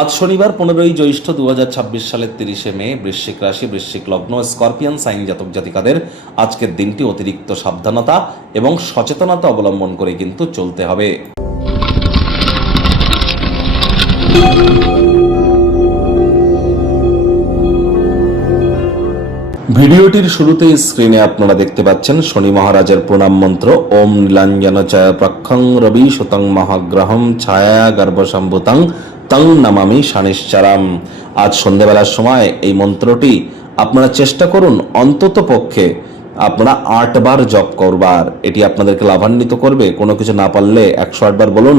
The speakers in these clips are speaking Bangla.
আজ শনিবার 15ই জ্যৈষ্ঠ 2026 সালের 30শে মে। বৃশ্চিক রাশি, বৃশ্চিক লগ্ন, স্করপিয়ান সাইন জাতক জাতিকাদের আজকের দিনটি অতিরিক্ত সাবধানতা এবং সচেতনতা অবলম্বন করে কিন্তু চলতে হবে। ভিডিওটির শুরুতেই স্ক্রিনে আপনারা দেখতে পাচ্ছেন শনি মহারাজের প্রণাম মন্ত্র। ওম নীলাঞ্জন চয় প্রক্ষং রবি সুতং মহাগ্রহম ছায়া গর্ভসম্ভূতং তং নমামি শনিশ্চরম। আজ সন্ধ্যেবেলার সময় এই মন্ত্রটি আপনারা চেষ্টা করুন অন্তত পক্ষে আপনারা 8 বার জপ করবার। এটি আপনাদেরকে লাভান্বিত করবে। কোনো কিছু না পারলে 108 বার বলুন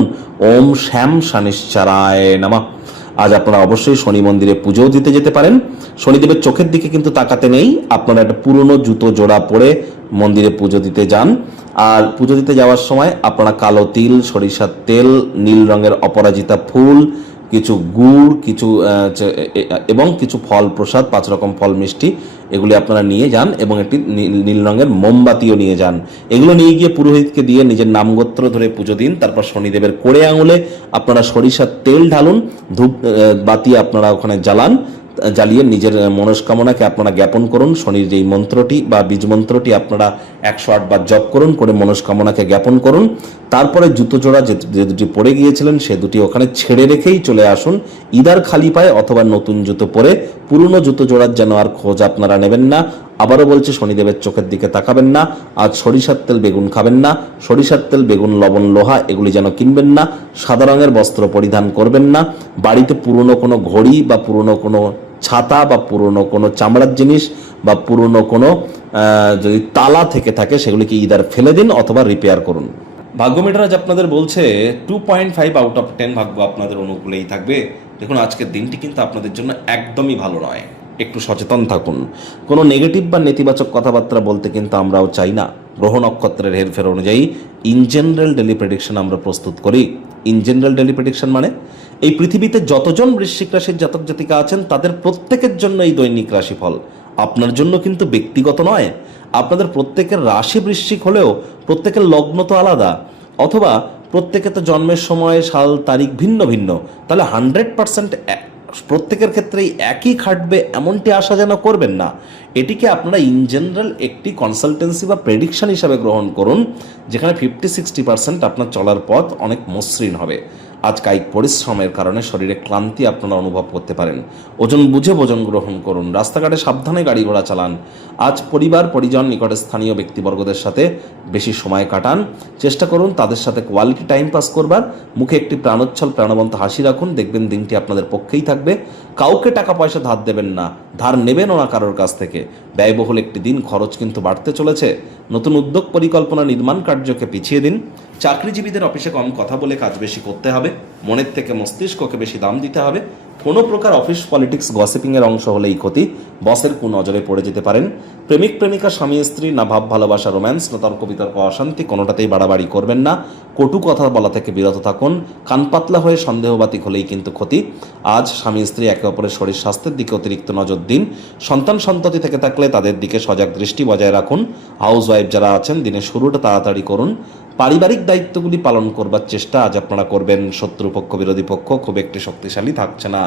ওম শ্যাম শনিশ্চরায় নমঃ। আজ আপনারা অবশ্যই শনি মন্দিরে পুজোও দিতে যেতে পারেন। শনিদেবের চোখের দিকে কিন্তু তাকাতে নেই। আপনারা একটা পুরনো জুতো জোড়া পরে মন্দিরে পুজো দিতে যান। আর পুজো দিতে যাওয়ার সময় আপনারা কালো তিল, সরিষার তেল, নীল রঙের অপরাজিতা ফুল, কিছু গুড়, এবং কিছু ফল প্রসাদ, 5 রকম ফল মিষ্টি, এগুলি আপনারা নিয়ে যান এবং একটি নীল রঙের মোমবাতিও নিয়ে যান। এগুলো নিয়ে গিয়ে পুরোহিতকে দিয়ে নিজের নামগোত্র ধরে পুজো দিন। তারপর শনিদেবের কোড়ে আঙুলে আপনারা সরিষার তেল ঢালুন, ধূপ বাতি আপনারা ওখানে জ্বালিয়ে নিজের মনস্কামনাকে আপনারা জ্ঞাপন করুন। শনির যেই মন্ত্রটি বা বীজ মন্ত্রটি আপনারা 108 বার জপ করুন, করে মনস্কামনাকে জ্ঞাপন করুন। তারপরে জুতো জোড়া যে দুটি পরে গিয়েছিলেন সে দুটি ওখানে ছেড়ে রেখেই চলে আসুন। ইদার খালি পায়ে অথবা নতুন জুতো পরে। পুরনো জুতো জোড়ার যেন আর খোঁজ আপনারা নেবেন না। আবারও বলছি, শনিদেবের চোখের দিকে তাকাবেন না। আজ সরিষার তেল বেগুন খাবেন না। সরিষার তেল বেগুন লবণ লোহা এগুলি যেন কিনবেন না। সাদা রঙের বস্ত্র পরিধান করবেন না। বাড়িতে পুরনো কোনো ঘড়ি বা পুরনো কোনো ছাতা বা পুরনো কোনো চামড়ার জিনিস বা পুরনো কোনো যদি তালা থেকে থাকে সেগুলিকে ইদার ফেলে দিন অথবা রিপেয়ার করুন। ভাগ্য মিটার আজ আপনাদের বলছে 2.5 আউট অফ 10 ভাগ্য আপনাদের অনুকূলেই থাকবে। দেখুন, আজকের দিনটি কিন্তু আপনাদের জন্য একদমই ভালো নয়। একটু সচেতন থাকুন। কোনো নেগেটিভ বা নেতিবাচক কথাবার্তা বলতে কিন্তু আমরাও চাই না। গ্রহ নক্ষত্রের হেরফের অনুযায়ী ইন জেনারেল ডেলি প্রেডিকশন আমরা প্রস্তুত করি। ইন জেনারেল ডেলি প্রেডিকশন মানে এই পৃথিবীতে যতজন বৃশ্চিক রাশির জাতক জাতিকা আছেন তাদের প্রত্যেকের জন্য এই দৈনিক রাশিফল। আপনার জন্য কিন্তু ব্যক্তিগত নয়। আপনাদের প্রত্যেকের রাশি বৃশ্চিক হলেও প্রত্যেকের লগ্ন তো আলাদা, অথবা প্রত্যেকে তো জন্মের সময়, সাল, তারিখ ভিন্ন ভিন্ন। তাহলে 100% প্রত্যেকের ক্ষেত্রেই একই খাটবে এমনটি আশা যেন করবেন না। এটিকে আপনারা ইন জেনারেল একটি কনসালটেন্সি বা প্রেডিকশন হিসাবে গ্রহণ করুন, যেখানে 50-60% আপনার চলার পথ অনেক মসৃণ হবে। আজ কায়িক পরিশ্রমের কারণে শরীরে ক্লান্তি আপনারা অনুভব করতে পারেন। ওজন বুঝে ভোজন গ্রহণ করুন। রাস্তাঘাটে সাবধানে গাড়ি ঘোড়া চালান। আজ পরিবার পরিজন, নিকটে স্থানীয় ব্যক্তিবর্গদের সাথে বেশি সময় কাটান। চেষ্টা করুন তাদের সাথে কোয়ালিটি টাইম পাস করবার। মুখে একটি প্রাণোচ্ছল প্রাণবন্ত হাসি রাখুন। দেখবেন দিনটি আপনাদের পক্ষেই থাকবে। কাউকে টাকা পয়সা ধার দেবেন না, ধার নেবেনও না কারোর কাছ থেকে। ব্যয়বহুল একটি দিন, খরচ কিন্তু বাড়তে চলেছে। নতুন উদ্যোগ পরিকল্পনা নির্মাণ কার্যকে পিছিয়ে দিন। চাকরিজীবীদের অফিসে কম কথা বলে কাজ বেশি করতে হবে। মনের থেকে মস্তিষ্ককে বেশি দাম দিতে হবে। কোনো প্রকার অফিস পলিটিক্স গসিপিংয়ের অংশ হলেই ক্ষতি। বসের কুনজরে পড়ে যেতে পারেন। প্রেমিক প্রেমিকা, স্বামী স্ত্রী, না ভাব ভালোবাসা, রোম্যান্স, না তর্ক বিতর্ক, অশান্তি, কোনোটাতেই বাড়াবাড়ি করবেন না। কটু কথা বলা থেকে বিরত থাকুন। কান পাতলা হয়ে সন্দেহবাতিক হলেই কিন্তু ক্ষতি। আজ স্বামী স্ত্রী একে অপরের শরীর স্বাস্থ্যের দিকে অতিরিক্ত নজর দিন। সন্তান সন্ততি থেকে থাকলে তাদের দিকে সজাগ দৃষ্টি বজায় রাখুন। হাউস ওয়াইফ যারা আছেন দিনের শুরুটা তাড়াতাড়ি করুন। পারিবারিক দায়িত্বগুলি পালন করবার চেষ্টা আজ আপনারা করবেন। শত্রুপক্ষ, বিরোধী পক্ষ খুব একটি শক্তিশালী থাকছে না।